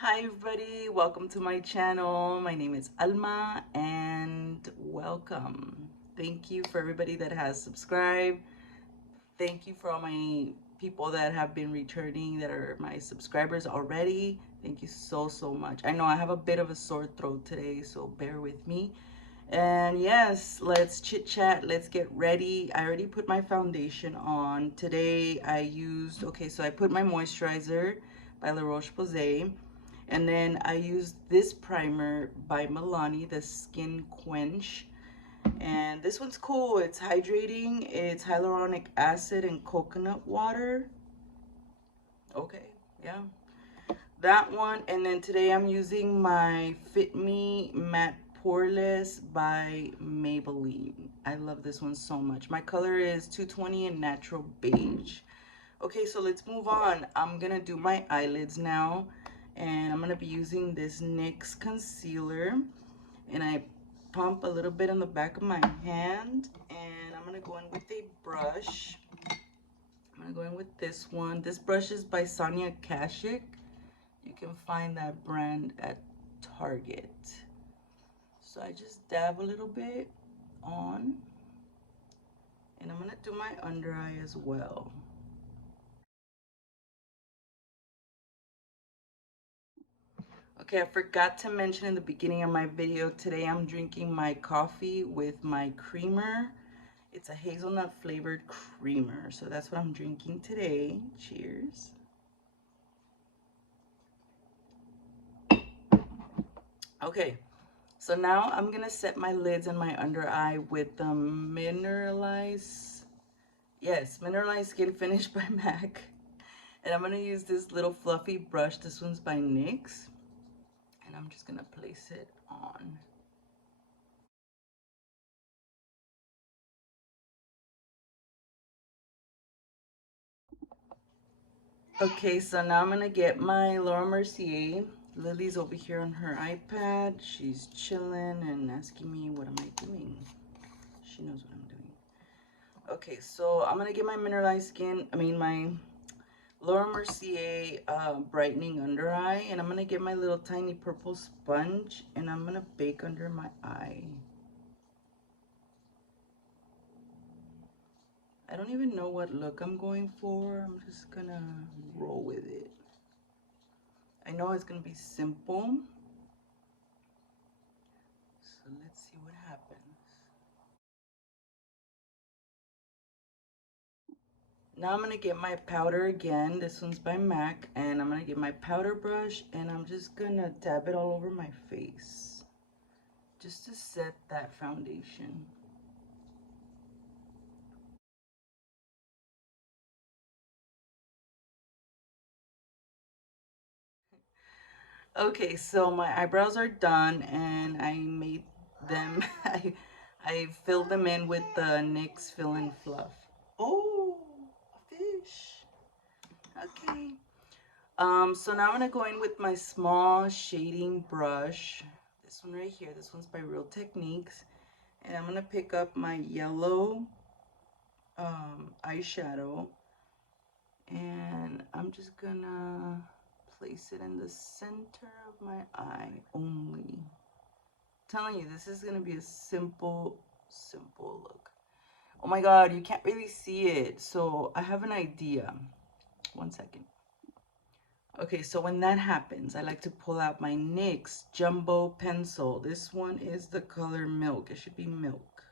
Hi everybody, welcome to my channel. My name is Alma and welcome. Thank you for everybody that has subscribed. Thank you for all my people that have been returning that are my subscribers already. Thank you so much. I know I have a bit of a sore throat today, so bear with me. And yes, let's chit chat. Let's get ready. I already put my foundation on. Today I used, so I put my moisturizer by La Roche-Posay. And then I used this primer by Milani, the Skin Quench. And this one's cool. It's hydrating. It's hyaluronic acid and coconut water. Okay, yeah. That one. And then today I'm using my Fit Me Matte Poreless by Maybelline. I love this one so much. My color is 220 in Natural Beige. Okay, so let's move on. I'm gonna do my eyelids now, and I'm gonna be using this NYX concealer, and I pump a little bit on the back of my hand, and I'm gonna go in with a brush. I'm gonna go in with this one. This brush is by Sonia Kashuk. You can find that brand at Target. So I just dab a little bit on, and I'm gonna do my under eye as well. Okay, I forgot to mention in the beginning of my video, today I'm drinking my coffee with my creamer. It's a hazelnut flavored creamer, so that's what I'm drinking today. Cheers. Okay, so now I'm gonna set my lids and my under eye with the Mineralized Skin Finish by MAC. And I'm gonna use this little fluffy brush. This one's by NYX. And I'm just gonna place it on. Okay, so now I'm gonna get my Laura Mercier. Lily's over here on her iPad. She's chilling and asking me what am I doing. She knows what I'm doing. Okay, so I'm gonna get my my Laura Mercier brightening under eye, and I'm gonna get my little tiny purple sponge, and I'm gonna bake under my eye. I don't even know what look I'm going for. I'm just gonna roll with it. I know it's gonna be simple. So let's see what happens. Now I'm gonna get my powder again. This one's by MAC, and I'm gonna get my powder brush, and I'm just gonna dab it all over my face just to set that foundation. Okay, so my eyebrows are done, and I made them. I filled them in with the NYX Fill and Fluff. Oh, a fish. Okay. So now I'm gonna go in with my small shading brush. This one right here. This one's by Real Techniques, and I'm gonna pick up my yellow eyeshadow, and I'm just gonna place it in the center of my eye only. Telling you, this is gonna be a simple look. Oh my god, you can't really see it, so I have an idea. One second. Okay, so when that happens, I like to pull out my NYX Jumbo Pencil. This one is the color Milk. It should be Milk.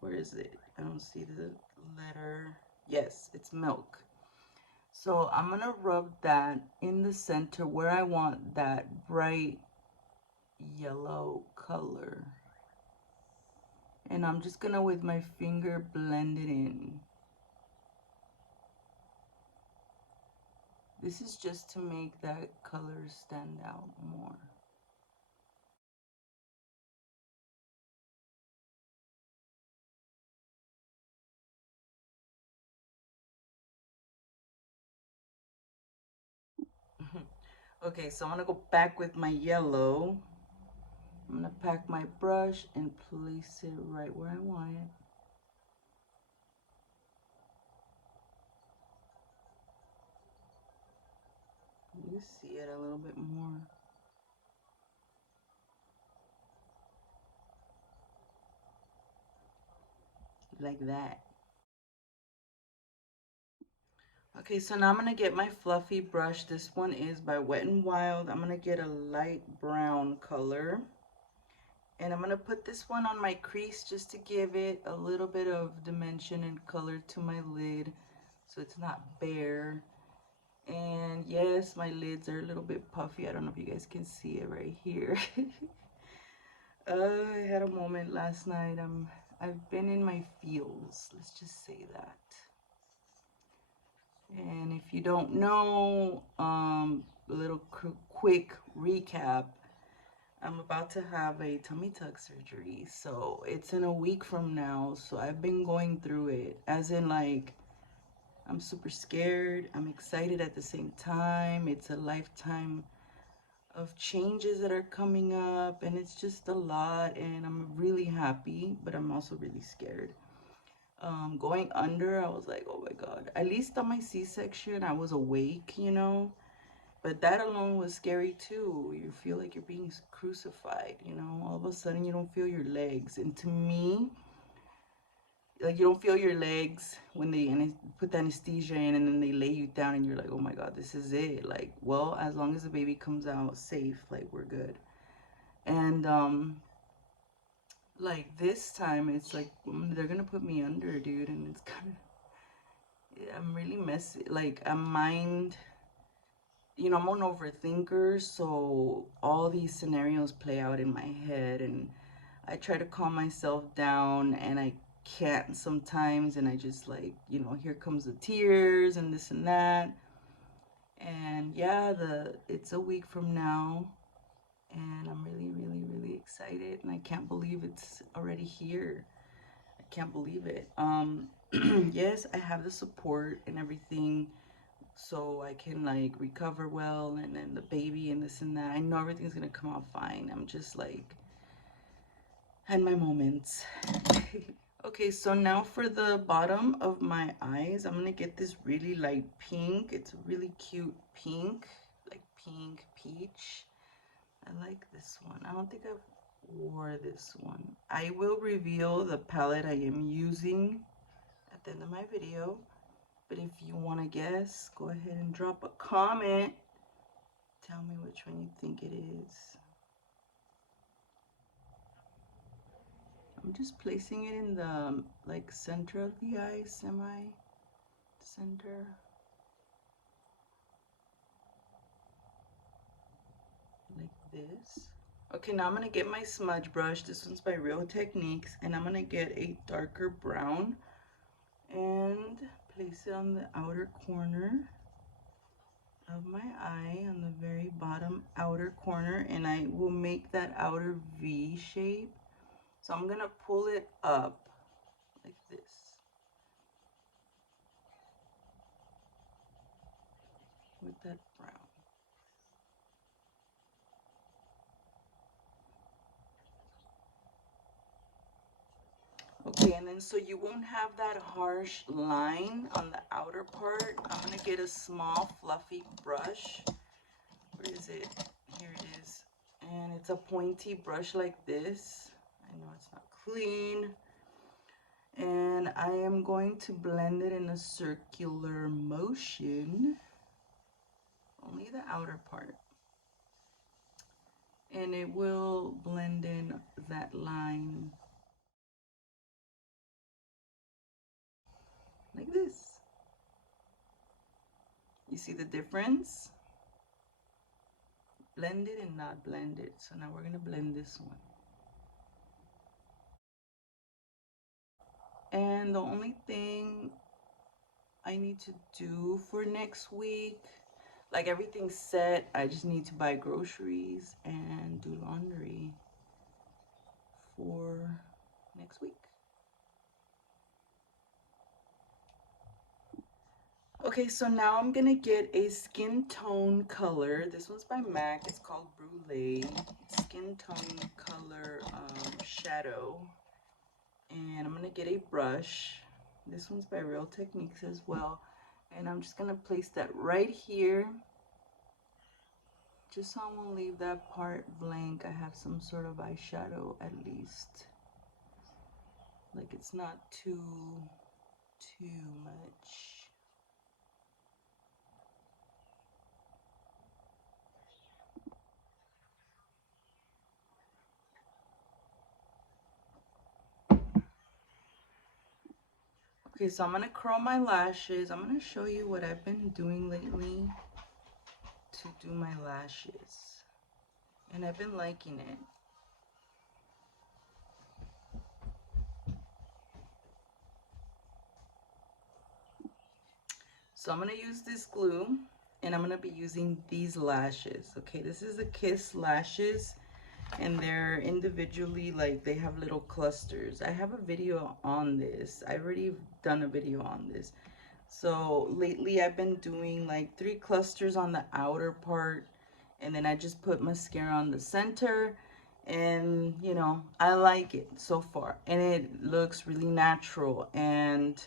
Where is it? I don't see the letter. Yes, it's Milk. So I'm gonna rub that in the center where I want that bright yellow color. And I'm just gonna, with my finger, blend it in. This is just to make that color stand out more. Okay, so I'm gonna go back with my yellow. I'm gonna pack my brush and place it right where I want it. you see it a little bit more. Like that. Okay, so now I'm going to get my fluffy brush. This one is by Wet n Wild. I'm going to get a light brown color. And I'm going to put this one on my crease just to give it a little bit of dimension and color to my lid, so it's not bare. And yes, my lids are a little bit puffy. I don't know if you guys can see it right here. I had a moment last night. I've been in my feels, let's just say that. And if you don't know, a little quick recap. I'm about to have a tummy tuck surgery, so it's in a week from now. So I've been going through it, as in like, I'm super scared, I'm excited at the same time. It's a lifetime of changes that are coming up, and it's just a lot, and I'm really happy, but I'm also really scared. Going under, I was like, oh my God. At least on my C-section, I was awake, you know? But that alone was scary too. You feel like you're being crucified, you know? All of a sudden, you don't feel your legs. And to me, like, you don't feel your legs when they put the anesthesia in and then they lay you down and you're like, oh my God, this is it. Like, well, as long as the baby comes out safe, like, we're good. And, like, this time, it's like, they're gonna put me under, dude, and it's kind of, I'm really messy. Like, you know, I'm an overthinker, so all these scenarios play out in my head, and I try to calm myself down, and I can't sometimes, and I just, like, you know, here comes the tears and this and that. And yeah, it's a week from now, and I'm really, really, really excited, and I can't believe it's already here. I can't believe it. Yes, I have the support and everything, so I can like recover well, and then the baby and this and that. I know everything's gonna come out fine. I'm just like, had my moments. Okay, so now for the bottom of my eyes, I'm gonna get this really light pink. It's a really cute pink, like pink peach. I like this one. I don't think I've wore this one. I will reveal the palette I am using at the end of my video. But if you want to guess, go ahead and drop a comment. Tell me which one you think it is. I'm just placing it in the like center of the eye, semi-center. Like this. Okay, now I'm going to get my smudge brush. This one's by Real Techniques. And I'm going to get a darker brown and place it on the outer corner of my eye, on the very bottom outer corner, and I will make that outer V shape. So I'm gonna pull it up like this with that brown. Okay, and then so you won't have that harsh line on the outer part, I'm gonna get a small fluffy brush. Where is it? Here it is. And it's a pointy brush like this. I know it's not clean. And I am going to blend it in a circular motion, only the outer part. And it will blend in that line like this. You see the difference? Blended and not blended. So now we're gonna blend this one. And the only thing I need to do for next week, like everything's set, I just need to buy groceries and do laundry for next week. Okay, so now I'm gonna get a skin tone color. This one's by MAC. It's called Brulee. Skin tone color shadow. And I'm gonna get a brush. This one's by Real Techniques as well. And I'm just gonna place that right here Just so I won't leave that part blank, I have some sort of eyeshadow at least. Like it's not too much. Okay, so I'm gonna curl my lashes. I'm gonna show you what I've been doing lately to do my lashes. And I've been liking it. So I'm gonna use this glue and I'm gonna be using these lashes. Okay, this is the Kiss lashes and they're individually, like they have little clusters. I have a video on this. I've already done a video on this. So lately I've been doing like 3 clusters on the outer part and then I just put mascara on the center, and you know, I like it so far and it looks really natural. And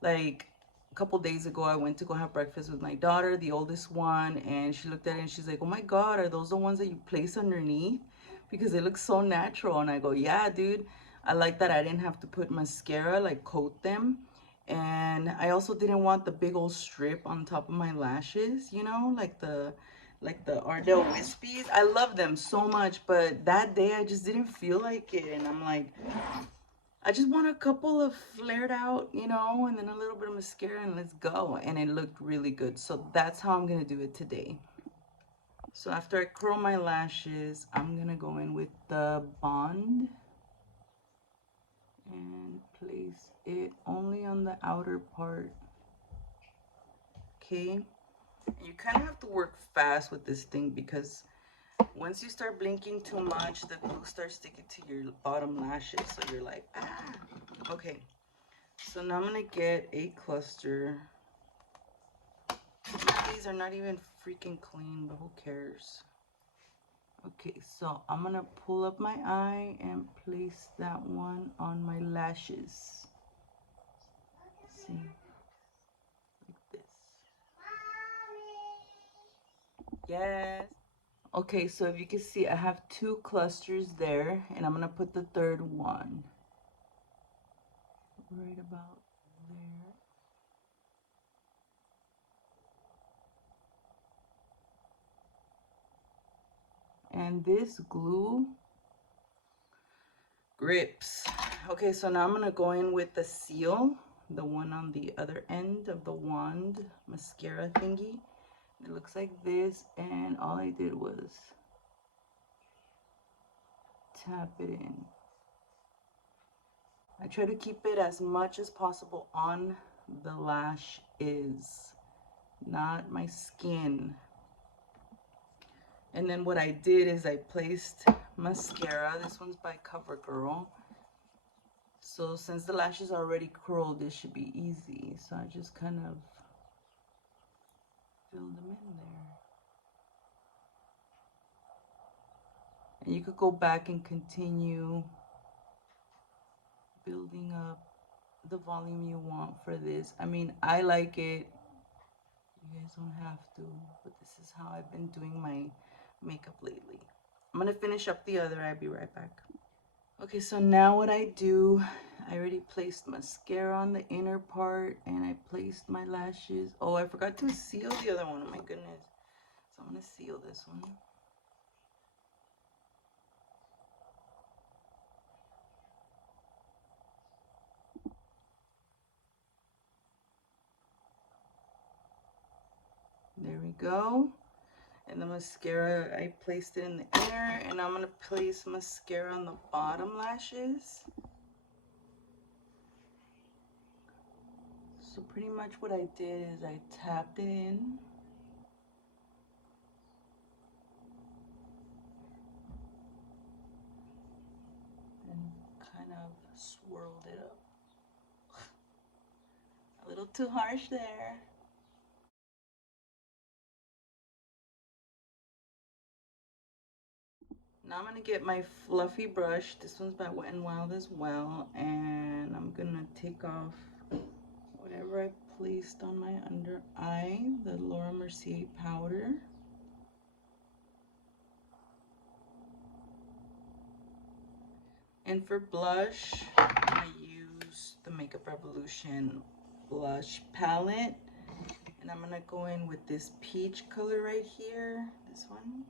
like a couple days ago I went to go have breakfast with my daughter, the oldest one, and she looked at it and she's like, oh my god, are those the ones that you place underneath? Because it looks so natural. And I go, yeah dude, I like that I didn't have to put mascara, like coat them. And I also didn't want the big old strip on top of my lashes, you know, like the Ardell Wispies. I love them so much, but that day I just didn't feel like it. And I'm like, I just want a couple of flared out, you know, and then a little bit of mascara and let's go. And it looked really good. So that's how I'm going to do it today. So after I curl my lashes, I'm going to go in with the Bond and place it only on the outer part. Okay. And you kind of have to work fast with this thing because once you start blinking too much, the glue starts sticking to your bottom lashes. So you're like, ah. Okay. So now I'm going to get a cluster. These are not even freaking clean, but who cares? Okay, so I'm going to pull up my eye and place that one on my lashes. See? Like this. Yes. Okay, so if you can see, I have 2 clusters there, and I'm gonna put the third one right about there. And this glue grips. Okay, so now I'm gonna go in with the seal, the one on the other end of the wand mascara thingy. It looks like this, and all I did was tap it in. I try to keep it as much as possible on the lash is, not my skin. And then what I did is I placed mascara. This one's by CoverGirl. So since the lashes are already curled, this should be easy. So I just kind of filled them in there. And you could go back and continue building up the volume you want for this. I mean, I like it. You guys don't have to, but this is how I've been doing my makeup lately. I'm gonna finish up the other. I'll be right back. Okay, so now what I do, I already placed mascara on the inner part and I placed my lashes. Oh, I forgot to seal the other one. Oh my goodness. So I'm gonna seal this one. There we go. And the mascara, I placed it in the inner, and I'm gonna place mascara on the bottom lashes. So pretty much what I did is I tapped it in. And kind of swirled it up. A little too harsh there. Now I'm gonna get my fluffy brush. This one's by Wet n Wild as well, and I'm gonna take off whatever I placed on my under eye, the Laura Mercier powder. And for blush, I'm going to use the Makeup Revolution blush palette. And I'm going to go in with this peach color right here. This one.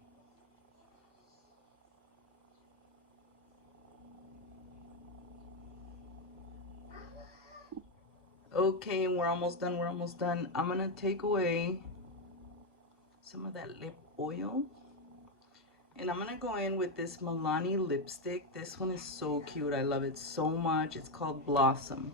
Okay, and we're almost done. We're almost done. I'm going to take away some of that lip oil. And I'm going to go in with this Milani lipstick. This one is so cute. I love it so much. It's called Blossom.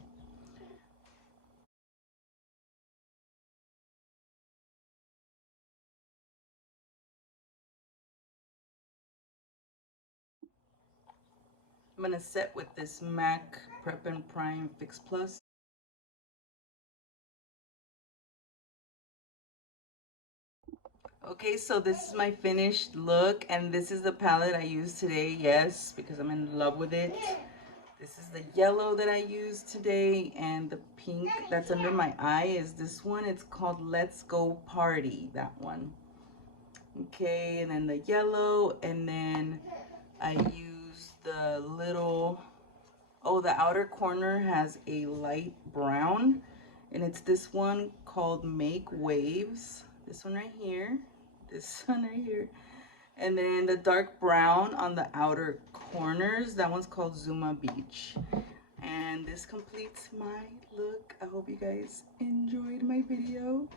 I'm going to set with this MAC Prep and Prime Fix Plus. Okay, so this is my finished look, and this is the palette I used today, yes, because I'm in love with it. This is the yellow that I used today, and the pink that's under my eye is this one. It's called Let's Go Party, that one. Okay, and then the yellow, and then I used the little, oh, the outer corner has a light brown, and it's this one called Make Waves. This one right here. This one right here. And then the dark brown on the outer corners, that one's called Zuma Beach. And this completes my look. I hope you guys enjoyed my video.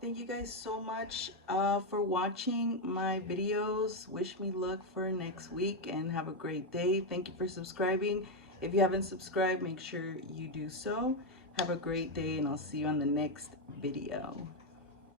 Thank you guys so much for watching my videos. Wish me luck for next week and have a great day. Thank you for subscribing. If you haven't subscribed, make sure you do so. Have a great day, and I'll see you on the next video.